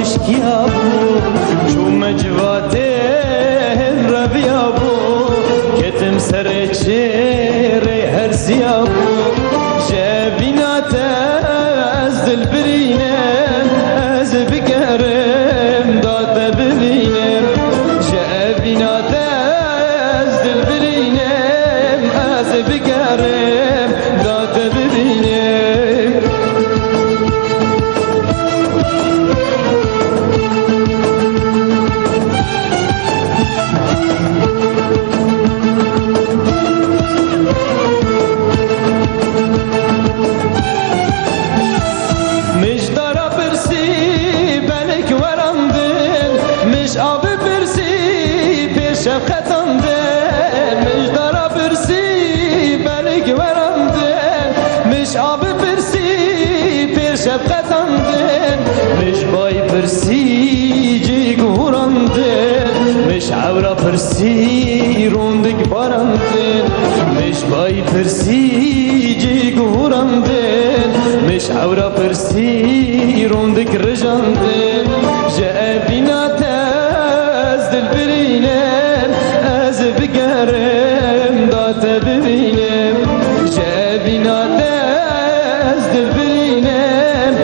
عشقیا بو چوم جواته ربیا بو کتم سر چهره هر زیا بو جبینات از دل برینم از بگرم داد ببینم جبینات از دل برینم از بگرم داد ببینم شفقتندن مجدارا برسی بلگ ورندن مش آب برسی پر شفقتندن مش بای برسی جیگ هورندن مش عورا برسی روندگ بارندن مش بای برسی جیگ هورندن مش عورا برسی روندگ رجندن جابینات از دل برینم از بگرم داد ببینم جبینات از دل برینم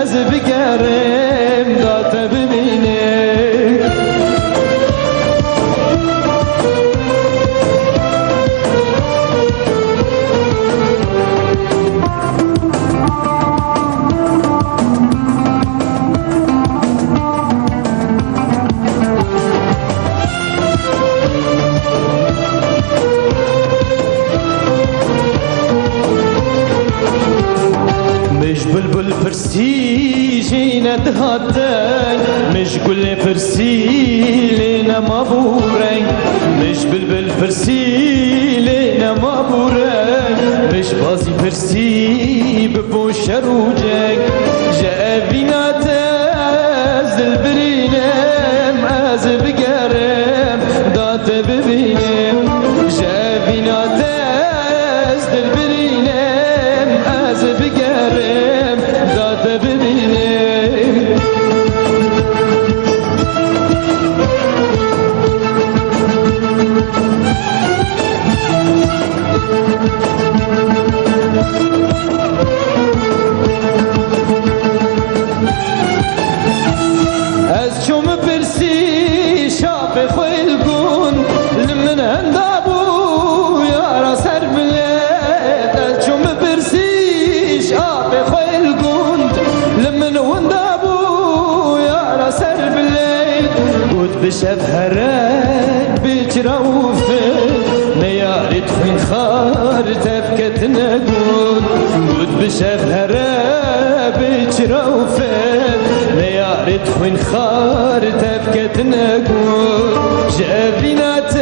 از بگرم داد ببینم مش بلبل فرسي جينا دهاتن مش قل فرسي لينا ما بورين مش بلبل فرسي لينا ما بورين مش بازي فرسي ببوش روجك جابينا تازل برينم از بقرم دات ببينم جابينا تازل برينم از بقرم دات ببينم از چوم برسی شاب خلقون لمن هندابو یارا سر بلد از چوم برسی شاب خلقون لمن هندابو یارا سر بلد بود بشف هرک بچراوفه نیارت خین خار تفکت نگون بود بشف هرک بچراوفه نیارت خوین خار تفکت نگو جبینات